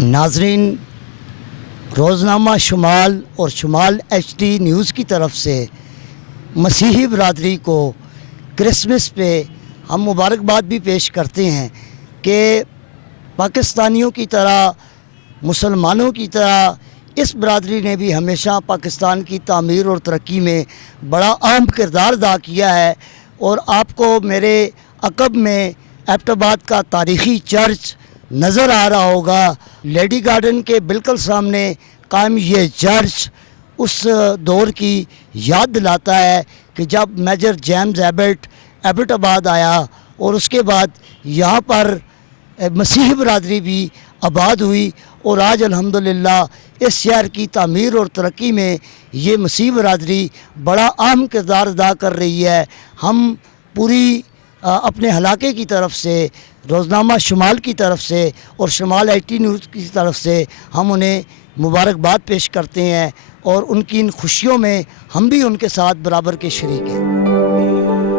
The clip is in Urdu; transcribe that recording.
ناظرین، روزنامہ شمال اور شمال ایچ ڈی نیوز کی طرف سے مسیحی برادری کو کرسمس پہ ہم مبارکباد بھی پیش کرتے ہیں کہ پاکستانیوں کی طرح، مسلمانوں کی طرح اس برادری نے بھی ہمیشہ پاکستان کی تعمیر اور ترقی میں بڑا اہم کردار ادا کیا ہے۔ اور آپ کو میرے عقب میں ایبٹ آباد کا تاریخی چرچ نظر آ رہا ہوگا۔ لیڈی گارڈن کے بالکل سامنے قائم یہ چرچ اس دور کی یاد دلاتا ہے کہ جب میجر جیمز ایبٹ آباد آیا اور اس کے بعد یہاں پر مسیحی برادری بھی آباد ہوئی، اور آج الحمدللہ اس شہر کی تعمیر اور ترقی میں یہ مسیحی برادری بڑا اہم کردار ادا کر رہی ہے۔ ہم پوری اپنے علاقے کی طرف سے، روزنامہ شمال کی طرف سے اور شمال ایچ ڈی نیوز کی طرف سے ہم انہیں مبارکباد پیش کرتے ہیں، اور ان کی ان خوشیوں میں ہم بھی ان کے ساتھ برابر کے شریک ہیں۔